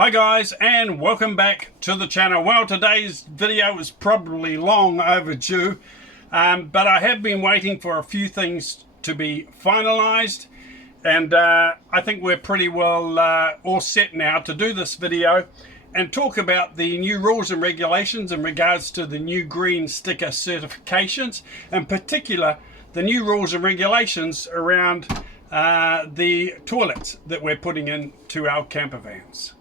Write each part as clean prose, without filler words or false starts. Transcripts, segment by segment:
Hi guys, and welcome back to the channel. Well, today's video is probably long overdue, but I have been waiting for a few things to be finalized, and I think we're pretty well all set now to do this video and talk about the new rules and regulations in regards to the new green sticker certifications, in particular the new rules and regulations around the toilets that we're putting into our camper vans.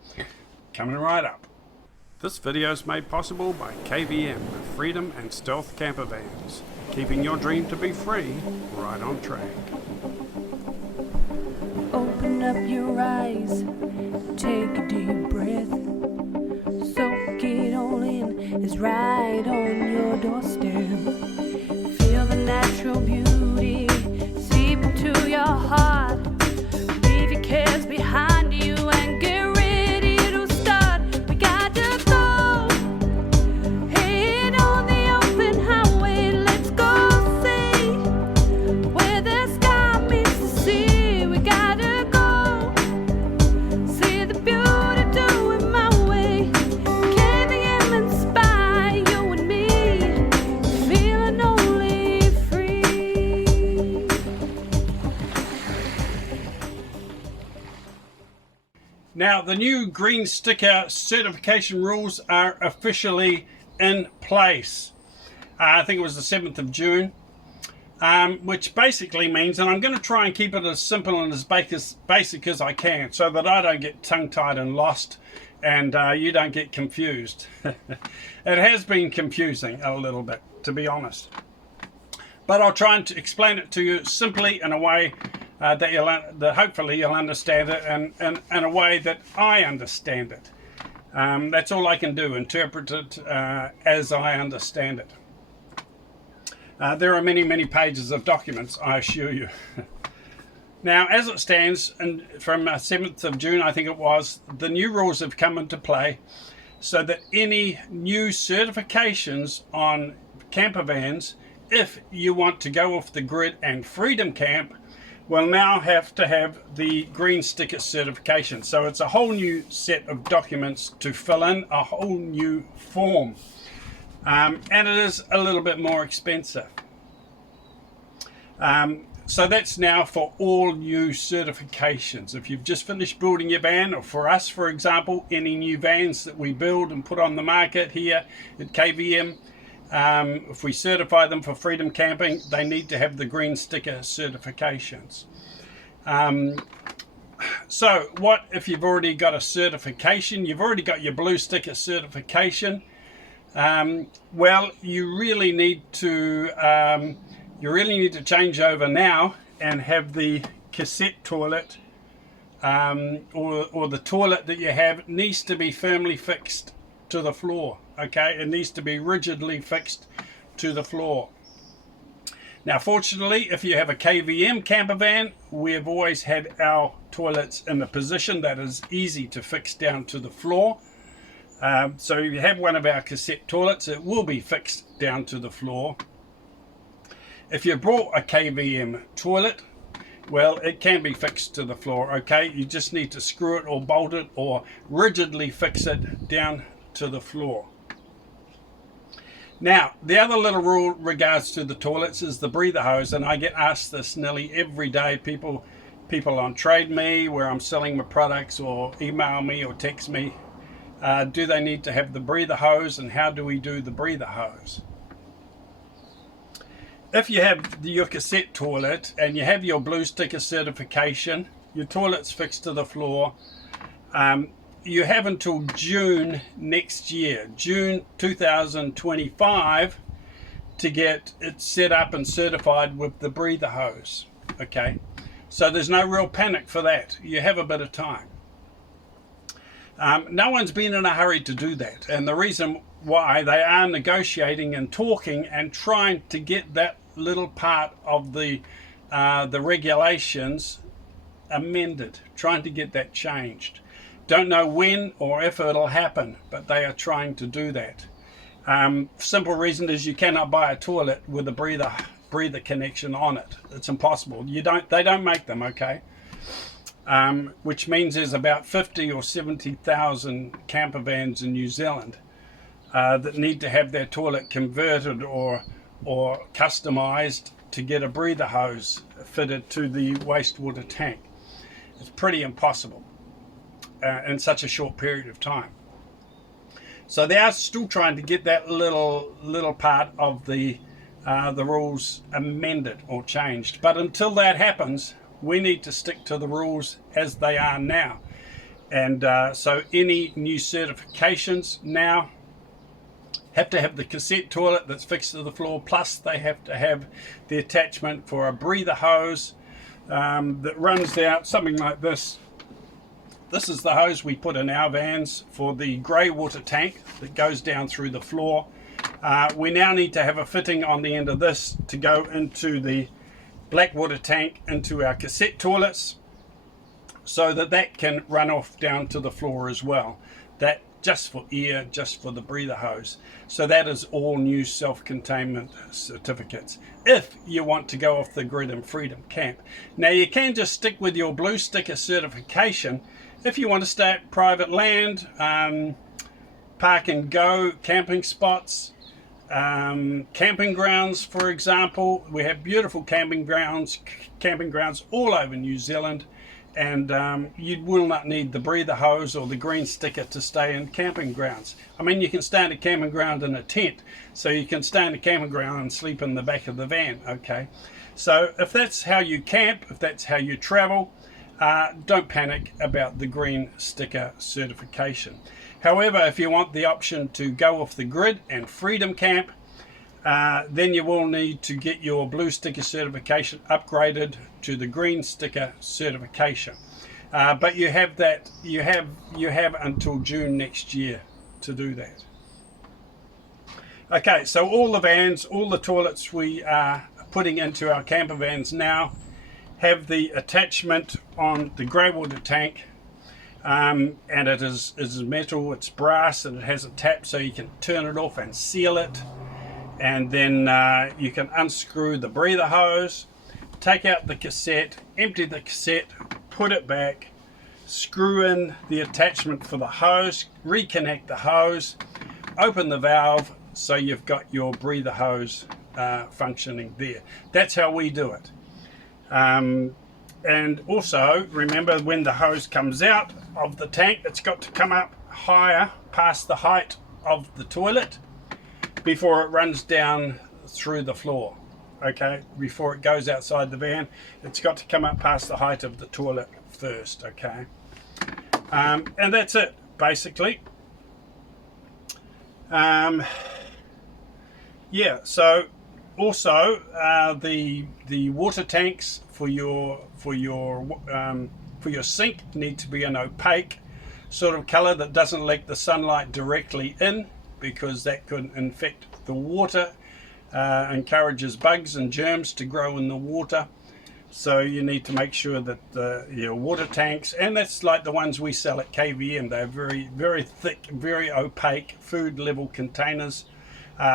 Coming right up. This video is made possible by KVM, Freedom and Stealth Camper Vans, keeping your dream to be free right on track. Open up your eyes, take a deep breath, soak it all in, it's right on your doorstep. Feel the natural beauty seep into your heart, leave your cares behind you and get ready to start. We got to go, head on the open highway, let's go see where the sky meets the sea. We gotta go, see the beauty, do it my way. KVM inspire you and me, feeling only free. Now, the new green sticker certification rules are officially in place. I think it was the 7th of June, which basically means, and I'm going to try and keep it as simple and as basic as I can so that I don't get tongue-tied and lost and you don't get confused. It has been confusing a little bit, to be honest. But I'll try and explain it to you simply in a way that hopefully you'll understand it, and in a way that I understand it. That's all I can do, interpret it as I understand it. There are many pages of documents, I assure you. Now, as it stands, and from 7th of June, I think it was, the new rules have come into play so that any new certifications on camper vans, if you want to go off the grid and freedom camp, will now have to have the green sticker certification. So it's a whole new set of documents to fill in, a whole new form. And it is a little bit more expensive. So that's now for all new certifications. If you've just finished building your van, or for us, for example, any new vans that we build and put on the market here at KVM, if we certify them for freedom camping, they need to have the green sticker certifications. So what if you've already got a certification? You've already got your blue sticker certification. Well, you really need to change over now and have the cassette toilet, or the toilet that you have needs to be firmly fixed to the floor. Okay, it needs to be rigidly fixed to the floor. Now, fortunately, if you have a KVM camper van, we have always had our toilets in a position that is easy to fix down to the floor. So if you have one of our cassette toilets, it will be fixed down to the floor. If you brought a KVM toilet, well, it can be fixed to the floor. Okay, you just need to screw it or bolt it or rigidly fix it down to the floor. Now, the other little rule regards to the toilets is the breather hose, and I get asked this nearly every day. People on Trade Me, where I'm selling my products, or email me or text me, do they need to have the breather hose, and how do we do the breather hose? If you have your cassette toilet and you have your blue sticker certification, your toilet's fixed to the floor, you have until June next year, June 2025, to get it set up and certified with the breather hose. Okay, so there's no real panic for that. You have a bit of time. No one's been in a hurry to do that, and the reason why, they are negotiating and talking and trying to get that little part of the regulations amended, trying to get that changed. Don't know when or if it'll happen, but they are trying to do that. Simple reason is you cannot buy a toilet with a breather connection on it. It's impossible. They don't make them. Okay. which means there's about 50 or 70,000 camper vans in New Zealand that need to have their toilet converted or customized to get a breather hose fitted to the wastewater tank. It's pretty impossible in such a short period of time. So they are still trying to get that little part of the rules amended or changed. But until that happens, we need to stick to the rules as they are now. And so any new certifications now have to have the cassette toilet that's fixed to the floor, plus they have to have the attachment for a breather hose that runs out something like this. This is the hose we put in our vans for the grey water tank that goes down through the floor. We now need to have a fitting on the end of this to go into the black water tank, into our cassette toilets, so that can run off down to the floor as well. That just for air, just for the breather hose. So that is all new self-containment certificates if you want to go off the grid in Freedom Camp. Now you can just stick with your blue sticker certification if you want to stay at private land, park and go camping spots, camping grounds, for example. We have beautiful camping grounds all over New Zealand, and you will not need the breather hose or the green sticker to stay in camping grounds. I mean, you can stay in a camping ground in a tent, so you can stay in a camping ground and sleep in the back of the van, okay? So if that's how you camp, if that's how you travel, don't panic about the green sticker certification. However, if you want the option to go off the grid and Freedom Camp, then you will need to get your blue sticker certification upgraded to the green sticker certification. But you have until June next year to do that. Okay, so all the vans, all the toilets we are putting into our camper vans now have the attachment on the grey water tank, and it is metal, it's brass, and it has a tap so you can turn it off and seal it. And then you can unscrew the breather hose, take out the cassette, empty the cassette, put it back, screw in the attachment for the hose, reconnect the hose, open the valve, so you've got your breather hose functioning there. That's how we do it. And also remember, when the hose comes out of the tank, it's got to come up higher past the height of the toilet before it runs down through the floor. Okay, before it goes outside the van, it's got to come up past the height of the toilet first. Okay, and that's it basically. Yeah, so also the water tanks for your sink need to be an opaque sort of color that doesn't let the sunlight directly in, because that could infect the water, encourages bugs and germs to grow in the water. So you need to make sure that your water tanks, and that's like the ones we sell at KVM, they're very, very thick, very opaque food level containers.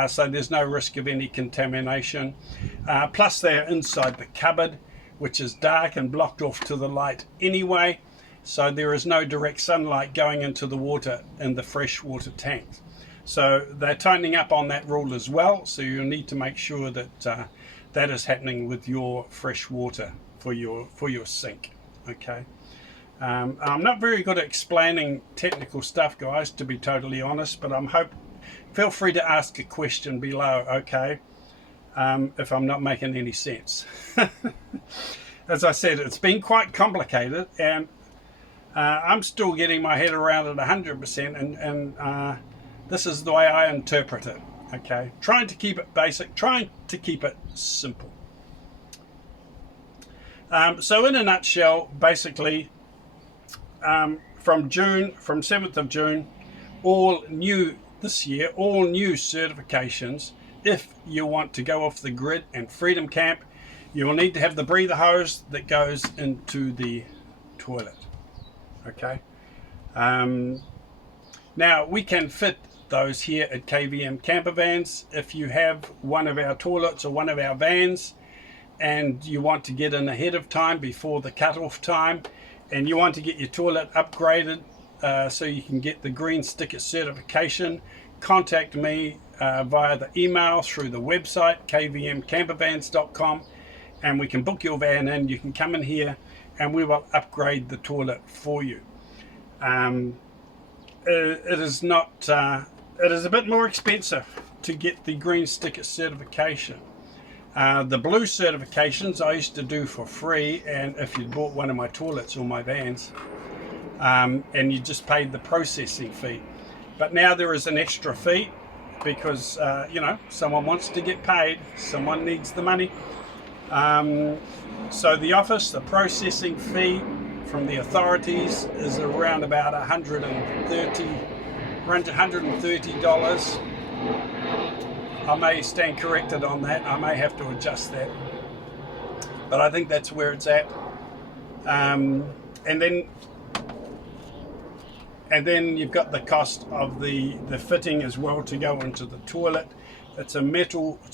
So there's no risk of any contamination. Plus they're inside the cupboard, which is dark and blocked off to the light anyway. So there is no direct sunlight going into the water in the freshwater tanks. So they're tightening up on that rule as well. So you'll need to make sure that that is happening with your fresh water for your sink. Okay. I'm not very good at explaining technical stuff, guys, to be totally honest, but feel free to ask a question below, okay, if I'm not making any sense. As I said, it's been quite complicated, and I'm still getting my head around it 100%, and this is the way I interpret it, okay? Trying to keep it basic, trying to keep it simple. So in a nutshell, basically, from 7th of June, all new this year, all new certifications, if you want to go off the grid and Freedom Camp, you will need to have the breather hose that goes into the toilet. Okay. Now we can fit those here at KVM camper vans. If you have one of our toilets or one of our vans and you want to get in ahead of time before the cutoff time, and you want to get your toilet upgraded so you can get the green sticker certification, contact me via the email, through the website kvmcampervans.com, and we can book your van in. You can come in here and we will upgrade the toilet for you. It is not it is a bit more expensive to get the green sticker certification. The blue certifications I used to do for free, and if you bought one of my toilets or my vans, and you just paid the processing fee. But now there is an extra fee because you know, someone wants to get paid, someone needs the money. So the office, the processing fee from the authorities is around about $130. I may stand corrected on that. I may have to adjust that, but I think that's where it's at. And then you've got the cost of the fitting as well to go into the toilet. It's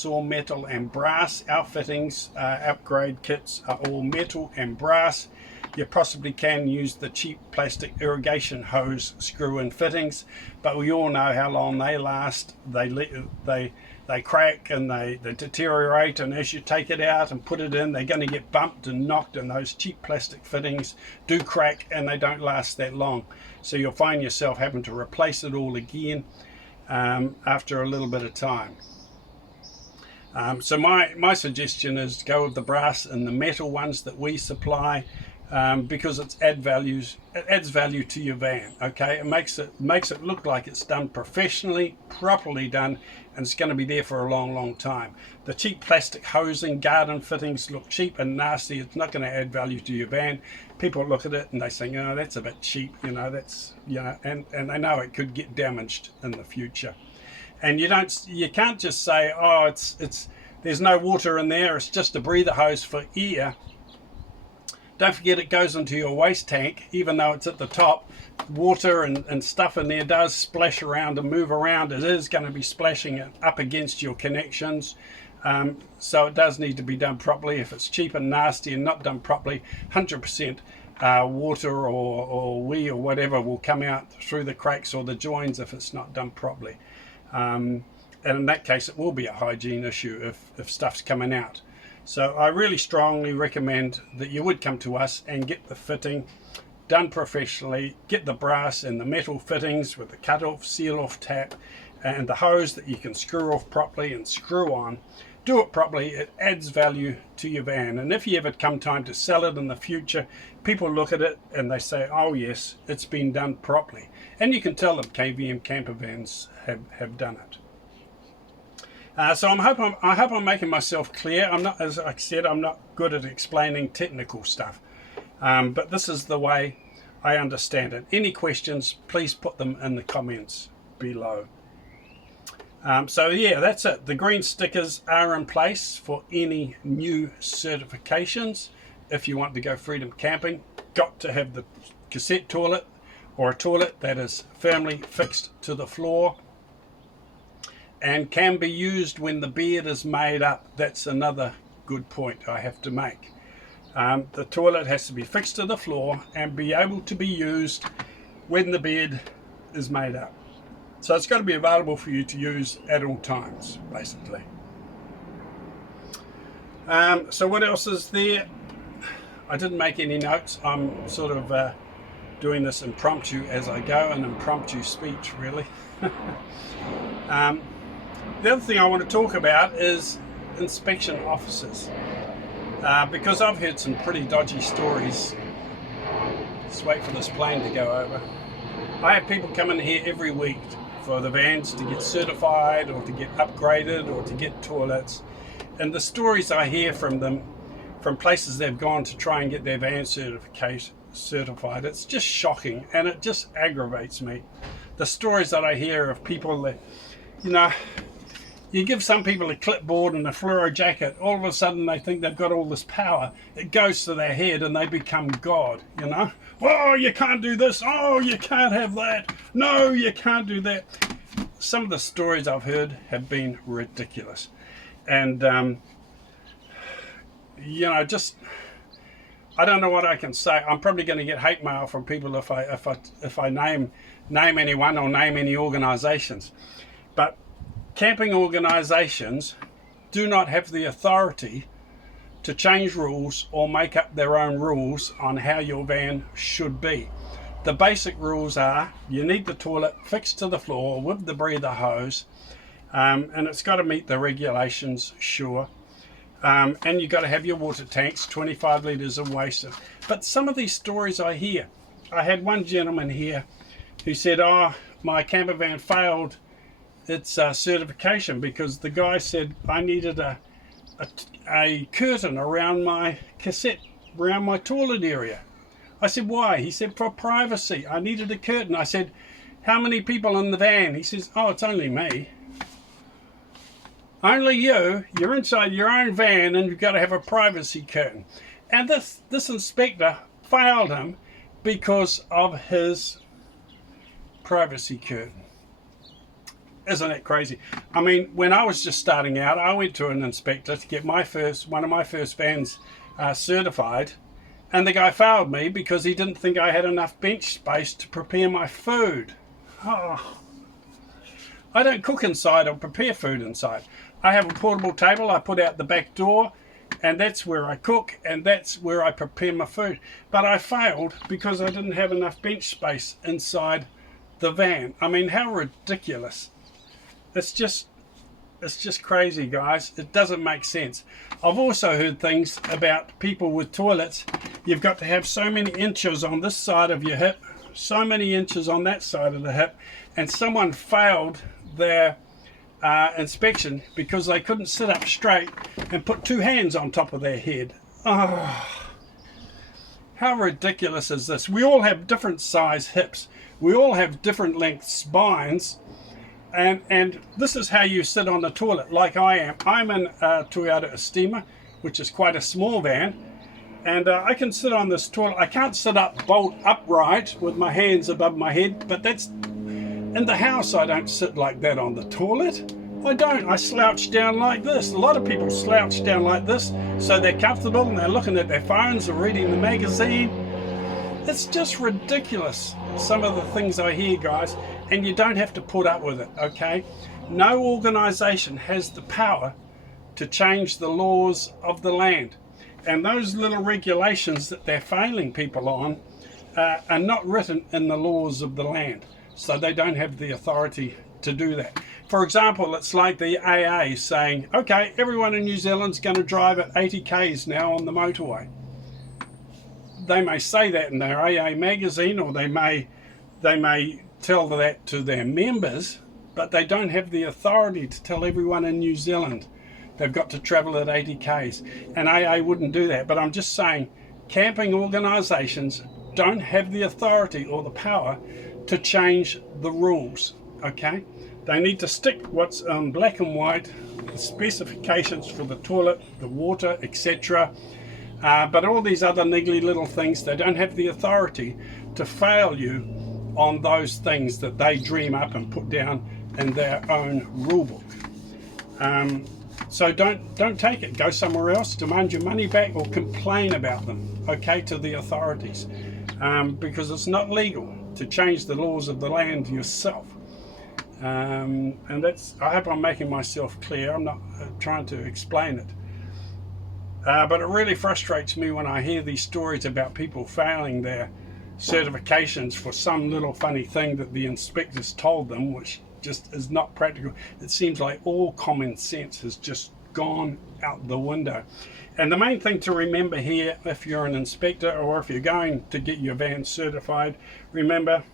all metal and brass. Our fittings, upgrade kits are all metal and brass. You possibly can use the cheap plastic irrigation hose screw-in fittings, but we all know how long they last. They crack and they deteriorate, and as you take it out and put it in, they're going to get bumped and knocked, and those cheap plastic fittings do crack and they don't last that long. So you'll find yourself having to replace it all again after a little bit of time. So my suggestion is to go with the brass and the metal ones that we supply, because it adds value to your van. Okay, it makes it look like it's done professionally, properly done, and it's going to be there for a long time. The cheap plastic hosing, garden fittings look cheap and nasty. It's not going to add value to your van. People look at it and they say, oh, that's a bit cheap, you know, that's, you know, and they know it could get damaged in the future. And you can't just say, oh, there's no water in there, it's just a breather hose for air. Don't forget it goes into your waste tank. Even though it's at the top, water and stuff in there does splash around and move around. It is going to be splashing it up against your connections. So it does need to be done properly. If it's cheap and nasty and not done properly, 100% water or wee or whatever will come out through the cracks or the joins if it's not done properly. And in that case, it will be a hygiene issue if stuff's coming out. So I really strongly recommend that you would come to us and get the fitting done professionally. Get the brass and the metal fittings with the cut off, seal off tap, and the hose that you can screw off properly and screw on. Do it properly. It adds value to your van. And if you ever come time to sell it in the future, people look at it and they say, oh yes, it's been done properly. And you can tell them KVM camper vans have done it. So I hope I'm making myself clear. I'm not, as I said, I'm not good at explaining technical stuff, but this is the way I understand it. Any questions, please put them in the comments below. So yeah, that's it. The green stickers are in place for any new certifications. If you want to go freedom camping, got to have the cassette toilet or a toilet that is firmly fixed to the floor and can be used when the bed is made up. That's another good point I have to make. The toilet has to be fixed to the floor and be able to be used when the bed is made up. So it's got to be available for you to use at all times, basically. So what else is there? I didn't make any notes. I'm sort of doing this impromptu as I go, an impromptu speech really. The other thing I want to talk about is inspection officers, because I've heard some pretty dodgy stories. Just wait for this plane to go over. I have people come in here every week for the vans to get certified or to get upgraded or to get toilets, and the stories I hear from them, from places they've gone to try and get their van certified, it's just shocking and it just aggravates me. The stories that I hear of people that, you know, you give some people a clipboard and a fluoro jacket, all of a sudden they think they've got all this power. It goes to their head and they become God, you know. Oh, you can't do this. Oh, you can't have that. No, you can't do that. Some of the stories I've heard have been ridiculous. And, you know, just, I don't know what I can say. I'm probably going to get hate mail from people if I name anyone or name any organisations. But camping organisations do not have the authority to change rules or make up their own rules on how your van should be. The basic rules are you need the toilet fixed to the floor with the breather hose, and it's got to meet the regulations, sure. And you've got to have your water tanks, 25 litres of waste. But some of these stories I hear, I had one gentleman here who said, oh, my camper van failed its certification because the guy said I needed a curtain around my cassette, around my toilet area. I said, why? He said, for privacy. I needed a curtain. I said, how many people in the van? He says, oh, it's only me. Only you. You're inside your own van and you've got to have a privacy curtain. And this inspector failed him because of his privacy curtain. Isn't it crazy? I mean, when I was just starting out, I went to an inspector to get one of my first vans certified. And the guy failed me because he didn't think I had enough bench space to prepare my food. Oh. I don't cook inside or prepare food inside. I have a portable table I put out the back door, and that's where I cook and that's where I prepare my food. But I failed because I didn't have enough bench space inside the van. I mean, how ridiculous. It's just crazy, guys. It doesn't make sense. I've also heard things about people with toilets. You've got to have so many inches on this side of your hip, so many inches on that side of the hip, and someone failed their inspection because they couldn't sit up straight and put two hands on top of their head. Oh, how ridiculous is this? We all have different size hips. We all have different length spines. And this is how you sit on the toilet, like I am. I'm in a Toyota Estima, which is quite a small van, and I can sit on this toilet. I can't sit up bolt upright with my hands above my head, but that's in the house. I don't sit like that on the toilet. I don't. I slouch down like this. A lot of people slouch down like this so they're comfortable and they're looking at their phones or reading the magazine. It's just ridiculous, some of the things I hear, guys, and you don't have to put up with it, okay? No organisation has the power to change the laws of the land. And those little regulations that they're failing people on are not written in the laws of the land. So they don't have the authority to do that. For example, it's like the AA saying, okay, everyone in New Zealand's going to drive at 80 k's now on the motorway. They may say that in their AA magazine, or they may tell that to their members, but they don't have the authority to tell everyone in New Zealand they've got to travel at 80 k's. And AA wouldn't do that. But I'm just saying, camping organisations don't have the authority or the power to change the rules, okay? They need to stick what's black and white, the specifications for the toilet, the water, etc. But all these other niggly little things, they don't have the authority to fail you on those things that they dream up and put down in their own rule book. So don't take it. Go somewhere else, demand your money back, or complain about them, okay, to the authorities, because it's not legal to change the laws of the land yourself. And that's, I hope I'm making myself clear. I'm not trying to explain it. But it really frustrates me when I hear these stories about people failing their certifications for some little funny thing that the inspectors told them, which just is not practical. It seems like all common sense has just gone out the window. And the main thing to remember here, if you're an inspector or if you're going to get your van certified, remember,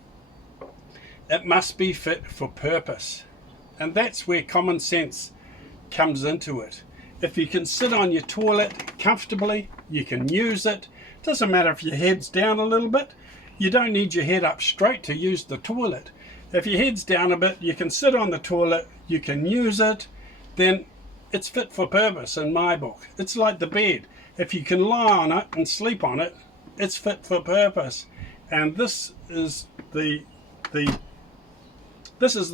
it must be fit for purpose. And that's where common sense comes into it. If you can sit on your toilet comfortably, you can use it. Doesn't matter if your head's down a little bit. You don't need your head up straight to use the toilet. If your head's down a bit, you can sit on the toilet, you can use it, then it's fit for purpose in my book. It's like the bed. If you can lie on it and sleep on it, it's fit for purpose. And this is the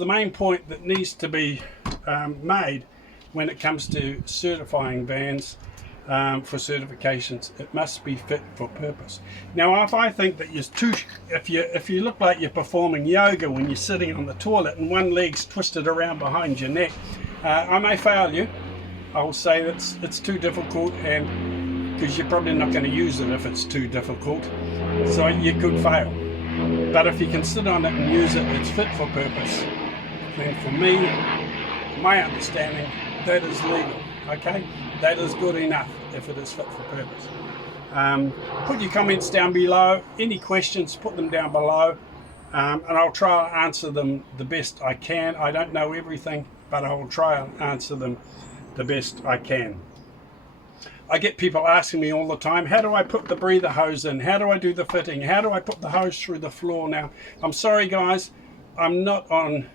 main point that needs to be made when it comes to certifying vans. for certifications. It must be fit for purpose. Now, if I think that if you look like you're performing yoga when you're sitting on the toilet and one leg's twisted around behind your neck, I may fail you. I will say that it's too difficult, and because you're probably not going to use it if it's too difficult, so you could fail. But if you can sit on it and use it, it's fit for purpose. Then for me, my understanding, that is legal. Okay, that is good enough if it is fit for purpose. Put your comments down below. Any questions, put them down below, and I'll try and answer them the best I can. I don't know everything, but I will try and answer them the best I can. I get people asking me all the time, how do I put the breather hose in? How do I do the fitting? How do I put the hose through the floor? Now, I'm sorry guys, I'm not on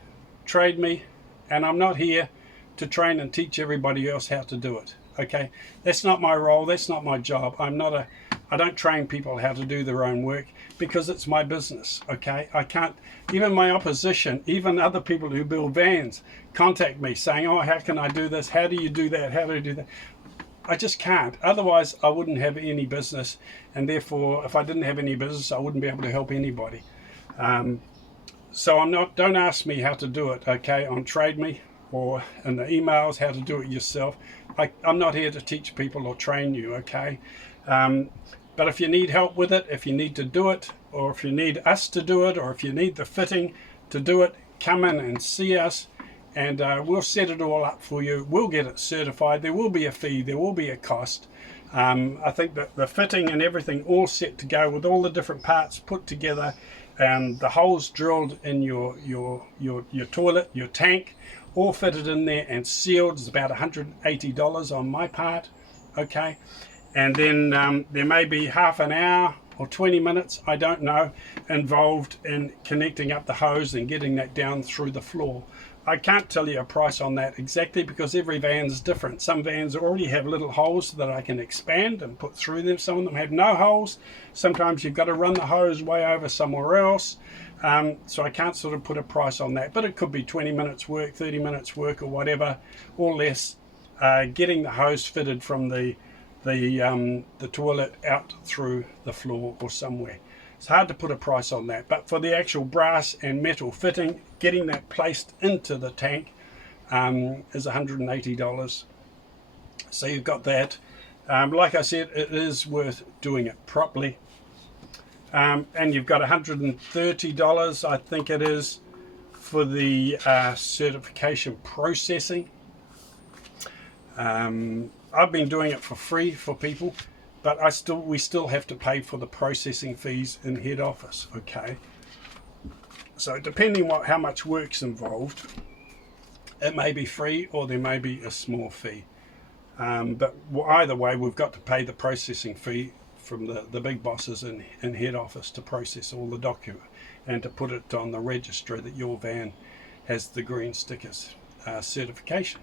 Trade Me, and I'm not here to train and teach everybody else how to do it. Okay, that's not my role, that's not my job. I don't train people how to do their own work because it's my business. Okay, I can't, even my opposition, even other people who build vans contact me saying, oh, how can I do this? How do you do that? How do you do that? I just can't. Otherwise I wouldn't have any business, and therefore if I didn't have any business I wouldn't be able to help anybody. So don't ask me how to do it, okay, on Trade Me or in the emails how to do it yourself. I'm not here to teach people or train you, okay? But if you need help with it, if you need to do it, or if you need us to do it, or if you need the fitting to do it, come in and see us, and we'll set it all up for you. We'll get it certified. There will be a fee, there will be a cost. I think that the fitting and everything all set to go with all the different parts put together, and the holes drilled in your toilet, your tank, all fitted in there and sealed is about $180 on my part, okay? And then there may be half an hour or 20 minutes, I don't know, involved in connecting up the hose and getting that down through the floor. I can't tell you a price on that exactly because every van is different. Some vans already have little holes that I can expand and put through them. Some of them have no holes. Sometimes you've got to run the hose way over somewhere else. So I can't sort of put a price on that, but it could be 20 minutes work, 30 minutes work, or whatever, or less, getting the hose fitted from the toilet out through the floor or somewhere. It's hard to put a price on that, but for the actual brass and metal fitting, getting that placed into the tank is $180. So you've got that. Like I said, it is worth doing it properly. And you've got $130, I think it is, for the certification processing. I've been doing it for free for people, but we still have to pay for the processing fees in head office, okay? So depending on how much work's involved, it may be free or there may be a small fee. But either way, we've got to pay the processing fee from the big bosses in head office to process all the document and to put it on the register that your van has the green stickers certification.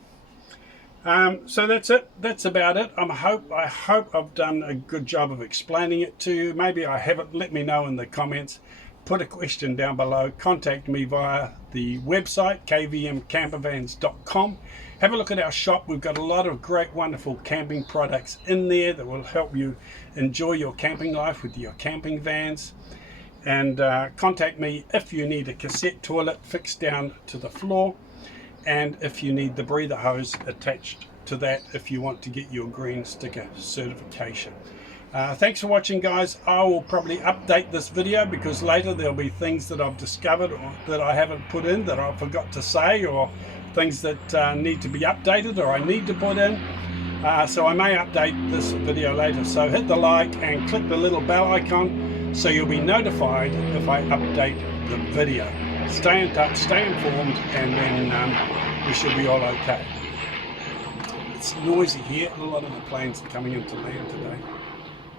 So that's it. That's about it. I hope I've done a good job of explaining it to you. Maybe I haven't. Let me know in the comments. Put a question down below. Contact me via the website kvmcampervans.com. Have a look at our shop. We've got a lot of great, wonderful camping products in there that will help you enjoy your camping life with your camping vans. And contact me if you need a cassette toilet fixed down to the floor, and if you need the breather hose attached to that if you want to get your green sticker certification. Thanks for watching, guys. I will probably update this video because later there'll be things that I've discovered or that I haven't put in that I forgot to say, or things that need to be updated or I need to put in. So I may update this video later. So hit the like and click the little bell icon so you'll be notified if I update the video. Stay in touch, stay informed, and then we should be all okay. It's noisy here. A lot of the planes are coming into land today.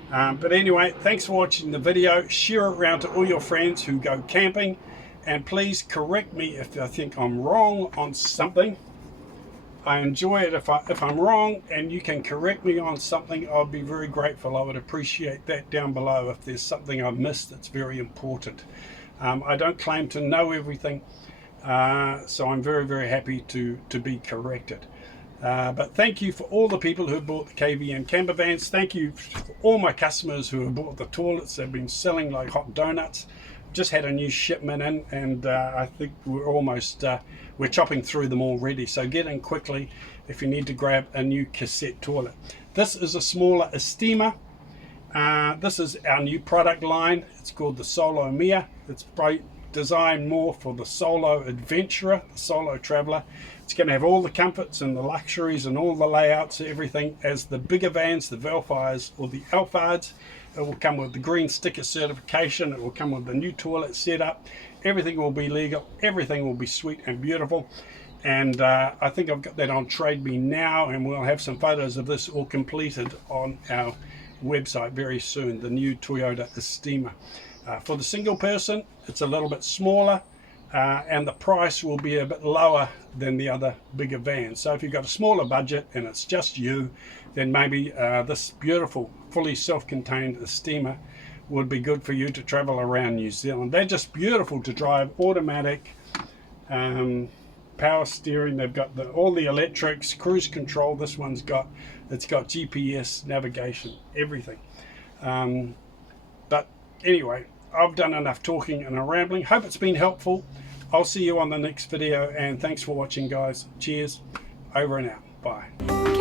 But anyway, thanks for watching the video. Share it around to all your friends who go camping, and please correct me if I think I'm wrong on something. I enjoy it if I'm wrong and you can correct me on something. I'll be very grateful. I would appreciate that down below if there's something I've missed that's very important. I don't claim to know everything, so I'm very, very happy to be corrected. But thank you for all the people who bought the KVM camper vans. Thank you for all my customers who have bought the toilets. They've been selling like hot donuts. Just had a new shipment in, and I think we're almost we're chopping through them already. So get in quickly if you need to grab a new cassette toilet. This is a smaller Estima. This is our new product line. It's called the Solo Mia. It's designed more for the solo adventurer, the solo traveler. It's going to have all the comforts and the luxuries and all the layouts, everything as the bigger vans, the Velfires or the Alfards. It will come with the green sticker certification. It will come with the new toilet setup. Everything will be legal. Everything will be sweet and beautiful. And I think I've got that on Trade Me now, and we'll have some photos of this all completed on our website very soon, the new Toyota Estima. For the single person, it's a little bit smaller, and the price will be a bit lower than the other bigger vans. So if you've got a smaller budget and it's just you, then maybe this beautiful, fully self-contained Estima would be good for you to travel around New Zealand. They're just beautiful to drive, automatic, power steering. They've got all the electrics, cruise control. This one's got GPS, navigation, everything. But anyway, I've done enough talking and rambling. Hope it's been helpful. I'll see you on the next video, and thanks for watching, guys. Cheers. Over and out. Bye.